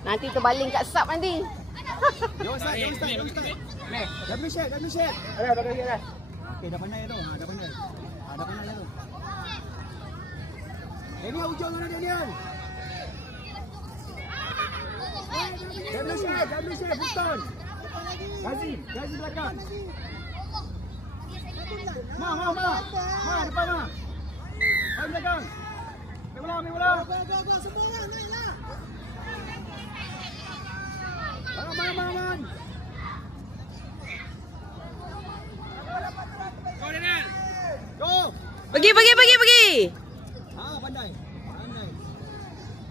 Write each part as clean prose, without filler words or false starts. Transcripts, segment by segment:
Nanti terbaling kat sub nanti. Jom Ustaz. Double shot. Dah bagi dah. Okey, dah pandai tu. Dah pandai. Dah pandai tu. Daniel hujung mana Daniel? Double shot, betul. Gazi belakang. Ma, depan Ma. Hai belakang. Ambil bola. Go, semua orang naiklah. Man. Go Daniel. Go. Pergi. Pandai.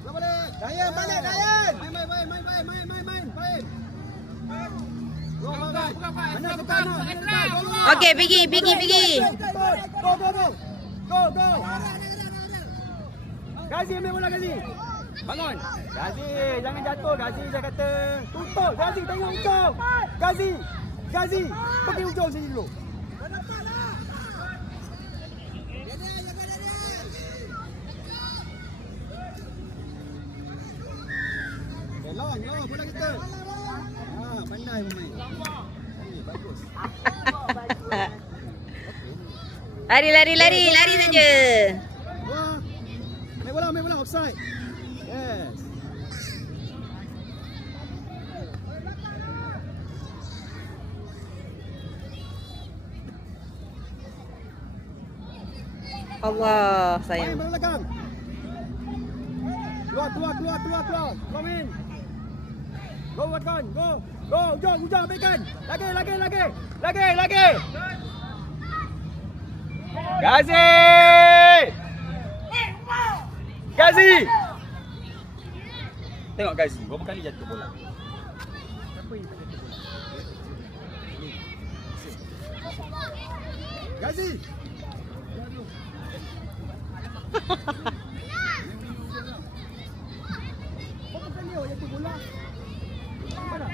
Go balik. Dayan balik. Main. Go. Mana depan. Okey, pergi. Go. Gazi ambil bola Gazi. Bangun. Gazi, jangan jatuh. Gazi saya kata. Tutup. Gazi tengok hujung. Gazi. Pergi hujung sini dulu. Long bola kita. Pandai pemain. Bagus. Lari saja. Main bola offside. Yes. Allah sayang. Main bola belakang. Keluar. Come in. Go Watson, go. Hujung ambilkan. Lagi. Gazi. Tengok Gazi, berapa kali jatuh bola. Siapa yang jatuh bola? Gazi. Berapa kali awak jatuh bola? Mana?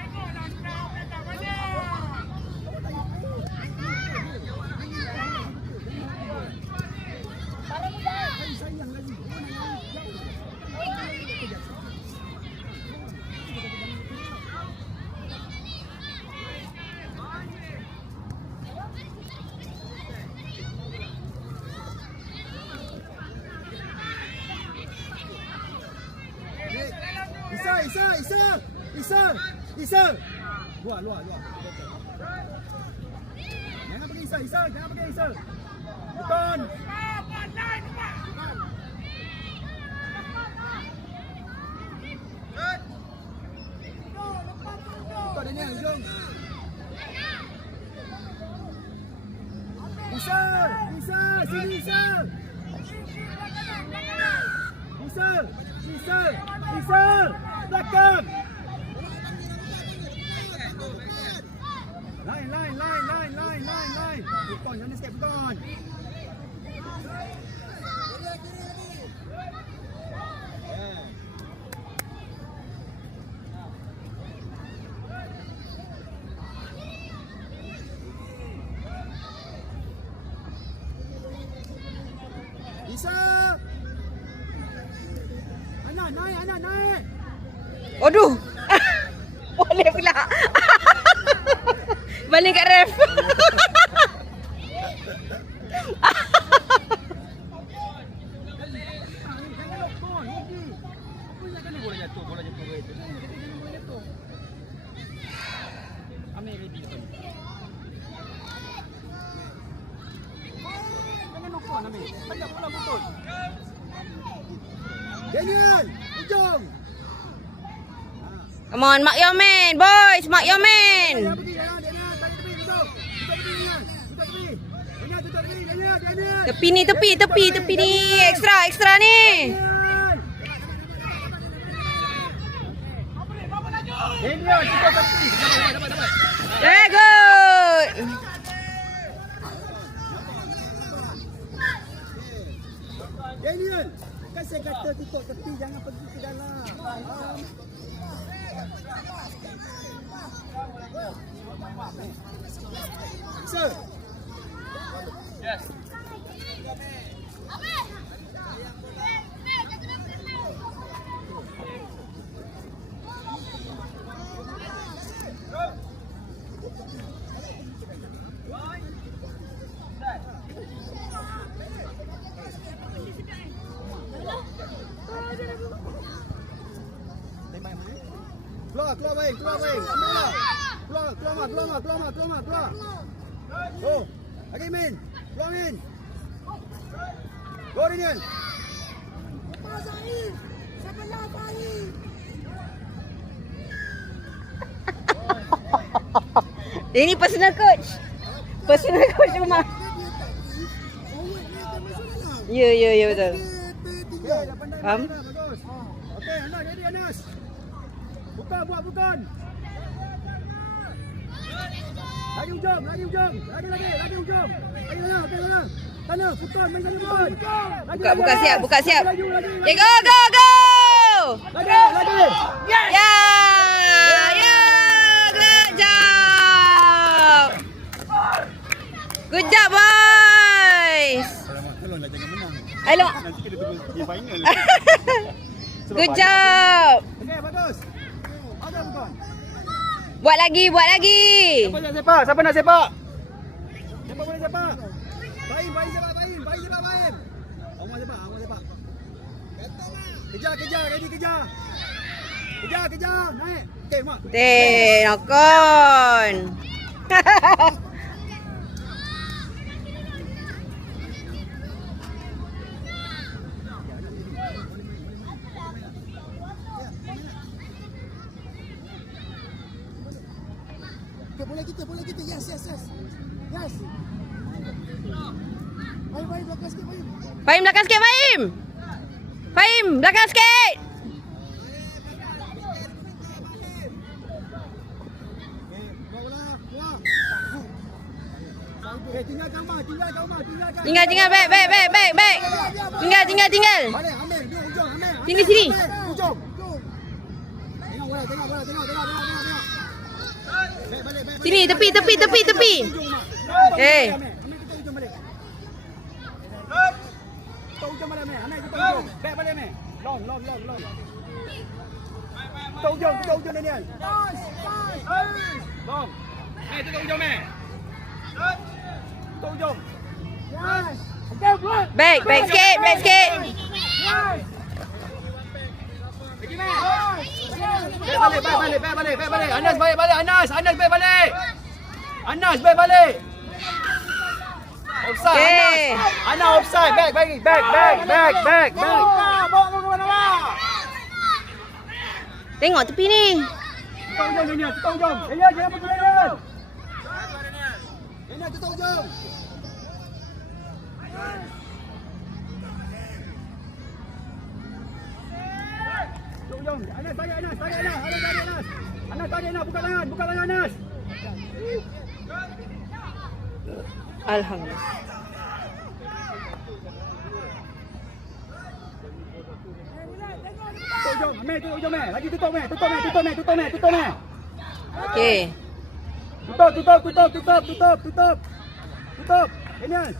Sayang lagi. Isa. Luar. Jangan pergi Isa. Bukan. Bukan Daniel, jom. Isa, sini Isa. Isa, belakang. Line. Bukan, jangan skip bukan. Isa. Anak naik. Aduh. Boleh pula. Balik kat ref. Daniel, hujung. Come on, mark your man, boys. Mark your man. Tepi ni. Tepi ni. Extra ni. Daniel, kita tepi. Dapat. Very good. Daniel, kan saya kata tutup tepi, jangan pergi ke dalam. Sir. Yes. Keluar Baim. Keluar. Keluar. Oh, lagi Min. Keluar Min. Go Daniel. Ini personal coach. Personal coach rumah. Ya betul. Okay, dah pandai. Faham? Bagus. Okey, Anas ready Anas. Bukan. Lagi hujung. Lagi ujung. Lagi mana? Sana, Furqan main sana Furqan. Buka siap. Lagi. Okay, go. Lagi. Ya, good job, boys. Tolonglah jangan menang. Alamak. Nanti kita tunggu game final. Good job. Okey, bagus. Ada Furqan. Buat lagi. Siapa nak sepak? Siapa nak sepak? Siapa boleh sepak? Baim. Awak sepak. Kejar, ready kejar. Kejar, naik. Okey, mak. Nokon. Okay, bola kita. Yes. Baim, belakang sikit, Baim. Fahim belakang sikit, Fahim belakang sikit. Okay, tinggal kau mah. Tinggal, baik. Tinggal. Balik, ambil. Dia hujung, ambil. Sini, sini. Hujung. Tengok bola. Balik. Sini, tepi. Eh. Ambil kita hujung balik. Kita hujung balik, Amir. Amir, kita hujung. Back balik, Amir. Long. Kita hujung, Daniel. Long. Kita hujung, Meh. Kita hujung. Baik sikit. Baik balik. Anas balik balik. Anas balik. Offside. Okay. Anas offside. Back. Bawa ke mana? Tengok tepi ni. Kita hujung, Daniel. Daniel, jangan pergi Daniel. Daniel, kita hujung. Anas, tarik Anas. Anas, tarik Anas. Buka tangan Anas. Alhamdulillah. Hujung, Amir, tu hujung, Amir. Lagi tutup, Amir. Okey. Tutup. Daniel.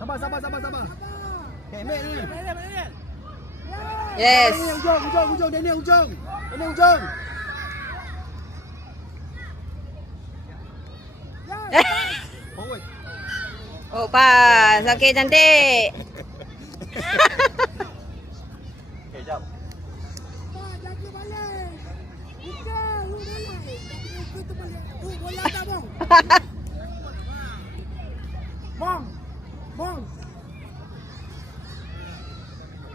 Sabar. Okay, Amir ni. Yes. Hujung, Daniel hujung. Forward. Oh, pas. Okey, cantik. Okay, jap. Bang.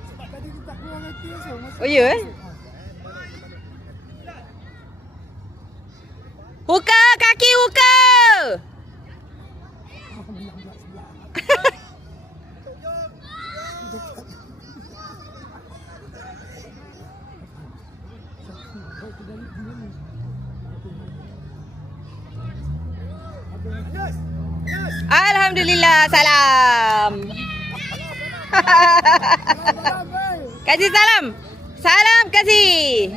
Sebab tadi kita keluar nanti Oh, ya Huka, kaki huka. Alhamdulillah, salam. Kasih salam. Salam kasih.